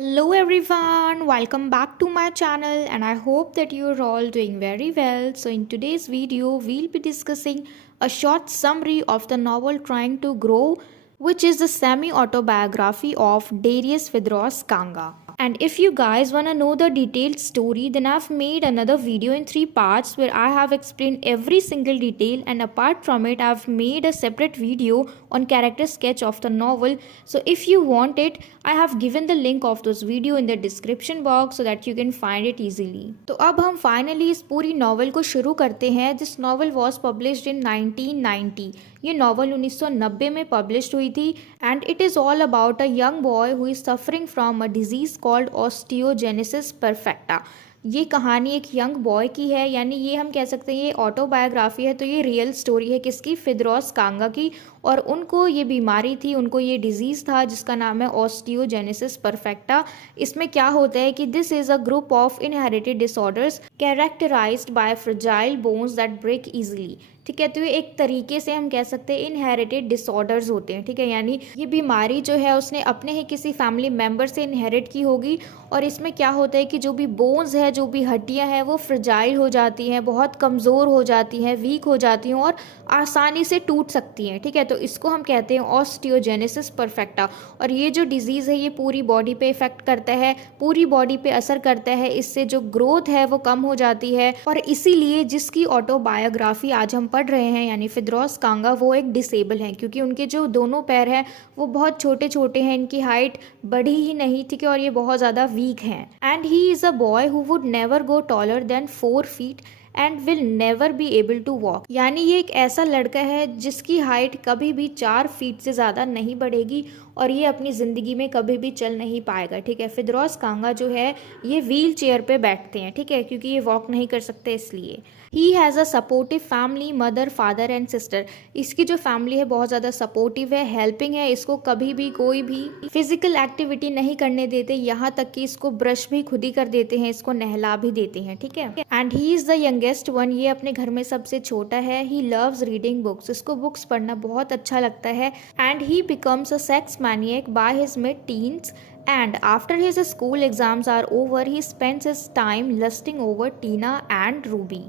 Hello everyone, welcome back to my channel and I hope that you're all doing very well. So in today's video, we'll be discussing a short summary of the novel Trying to Grow, which is the semi-autobiography of Darius Vidros Kanga. And if you guys wanna know the detailed story, then I've made another video in 3 parts where I have explained every single detail, and apart from it, I've made a separate video on character sketch of the novel. So if you want it, I have given the link of those video in the description box so that you can find it easily. तो अब हम finally इस पूरी novel को शुरू करते हैं. This novel was published in 1990. ये नॉवल 1990 में पब्लिश हुई थी and it is all about a young boy who is suffering from a disease called osteogenesis perfecta. ये कहानी एक यंग बॉय की है, यानी ये हम कह सकते हैं ये ऑटोबायोग्राफी है. तो ये रियल स्टोरी है किसकी? फिदरौस कांगा की. और उनको ये बीमारी थी, उनको ये डिजीज़ था जिसका नाम है ऑस्टियोजेनेसिस परफेक्टा. इसमें क्या होता है कि this is a group of inherited disorders characterised by fragile bones that break easily. ठीक है, तो ये एक तरीके से हम कह सकते हैं इनहेरिटेड डिसऑर्डर्स होते हैं. ठीक है, यानी ये बीमारी जो है उसने अपने ही किसी फैमिली मेम्बर से इनहेरिट की होगी. और इसमें क्या होता है कि जो भी बोन्स है, जो भी हड्डियां हैं, वो फ्रजाइल हो जाती हैं, बहुत कमज़ोर हो जाती हैं, वीक हो जाती हैं और आसानी से टूट सकती हैं. ठीक है, तो इसको हम कहते हैं ऑस्टियोजेनेसिस परफेक्टा. और ये जो डिजीज़ है ये पूरी बॉडी पे इफेक्ट करता है, पूरी बॉडी पे असर करता है. इससे जो ग्रोथ है वो कम हो जाती है. और इसीलिए जिसकी ऑटोबायोग्राफी आज हम पढ़ रहे हैं यानी फिदरौस कांगा, वो एक डिसेबल हैं क्योंकि उनके जो दोनों पैर हैं वो बहुत छोटे छोटे हैं, इनकी हाइट बढ़ी ही नहीं. ठीक है, और ये बहुत ज़्यादा वीक हैं. And he is a boy who would never go taller than 4 feet and will never be able to walk. यानी ये एक ऐसा लड़का है जिसकी हाइट कभी भी 4 फीट से ज़्यादा नहीं बढ़ेगी और ये अपनी ज़िंदगी में कभी भी चल नहीं पाएगा. ठीक है, फिदरौस कांगा जो है ये व्हील चेयर पे बैठते हैं. ठीक है, क्योंकि ये वॉक नहीं कर सकते इसलिए. He has a supportive family, mother, father and sister. इसकी जो फैमिली है बहुत ज़्यादा सपोर्टिव है, हेल्पिंग है. इसको कभी भी कोई भी फिजिकल एक्टिविटी नहीं करने देते, यहाँ तक कि इसको ब्रश भी खुद ही कर देते हैं, इसको नहला भी देते हैं. ठीक है, and he is the youngest one. ये अपने घर में सबसे छोटा है. He loves reading books. इसको बुक्स पढ़ना बहुत अच्छा लगता है. And he becomes a sex maniac by his mid teens. And after his school exams are over, he spends his time lusting over Tina and Ruby.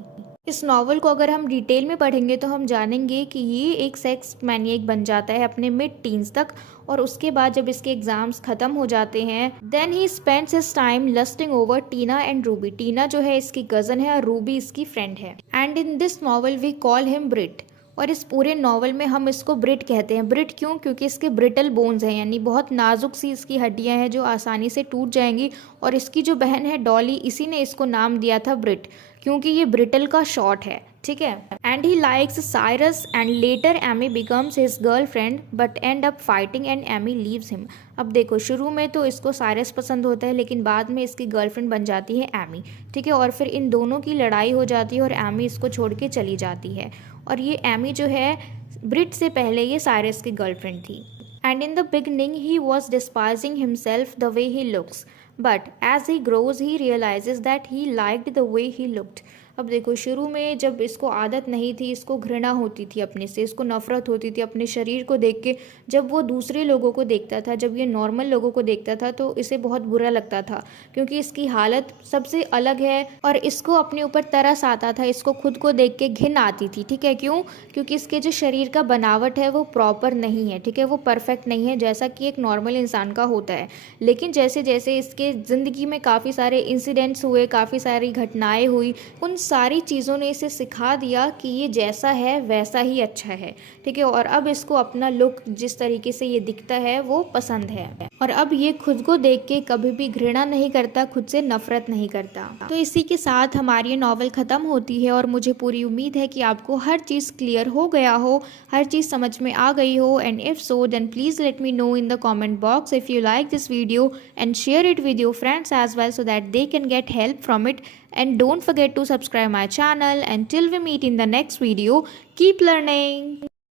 इस novel को अगर हम डिटेल में पढ़ेंगे तो हम जानेंगे कि ये एक सेक्स मैनिएक बन जाता है अपने मिड टीन्स तक. और उसके बाद जब इसके एग्जाम्स ख़त्म हो जाते हैं, then he spends his time lusting over Tina and Ruby. Tina जो है इसकी कज़न है और रूबी इसकी फ्रेंड है. And in this novel we call him Brit. और इस पूरे नावल में हम इसको ब्रिट कहते हैं. ब्रिट क्यों? क्योंकि इसके ब्रिटल बोन्स हैं, यानी बहुत नाजुक सी इसकी हड्डियां हैं जो आसानी से टूट जाएंगी. और इसकी जो बहन है डॉली, इसी ने इसको नाम दिया था ब्रिट, क्योंकि ये ब्रिटल का शॉर्ट है. ठीक है, and he likes Cyrus and later Amy becomes his girlfriend but end up fighting and Amy leaves him. अब देखो, शुरू में तो इसको साइरस पसंद होता है लेकिन बाद में इसकी गर्लफ्रेंड बन जाती है एमी. ठीक है, और फिर इन दोनों की लड़ाई हो जाती है और एमी इसको छोड़ के चली जाती है. और ये एमी जो है ब्रिट से पहले ये साइरस की गर्लफ्रेंड थी. And in the beginning he was despising himself the way he looks, but as he grows he realizes that he liked the way he looked. अब देखो, शुरू में जब इसको आदत नहीं थी, इसको घृणा होती थी अपने से, इसको नफरत होती थी अपने शरीर को देख के. जब वो दूसरे लोगों को देखता था, जब ये नॉर्मल लोगों को देखता था तो इसे बहुत बुरा लगता था क्योंकि इसकी हालत सबसे अलग है और इसको अपने ऊपर तरस आता था, इसको खुद को देख के घिन आती थी. ठीक है, क्यों? क्योंकि इसके जो शरीर का बनावट है वो प्रॉपर नहीं है. ठीक है, वो परफेक्ट नहीं है जैसा कि एक नॉर्मल इंसान का होता है. लेकिन जैसे जैसे इसके ज़िंदगी में काफ़ी सारे इंसिडेंट्स हुए, काफ़ी सारी घटनाएँ हुई, उन सारी चीज़ों ने इसे सिखा दिया कि ये जैसा है वैसा ही अच्छा है. ठीक है, और अब इसको अपना लुक, जिस तरीके से ये दिखता है, वो पसंद है. और अब ये खुद को देख के कभी भी घृणा नहीं करता, खुद से नफरत नहीं करता. तो इसी के साथ हमारी ये नॉवल ख़त्म होती है और मुझे पूरी उम्मीद है कि आपको हर चीज़ क्लियर हो गया हो, हर चीज़ समझ में आ गई हो. And if so then please let me know in the comment box if you like this video and share it with your friends as well so that they can get help from it. And don't forget to subscribe my channel. Until we meet in the next video, keep learning.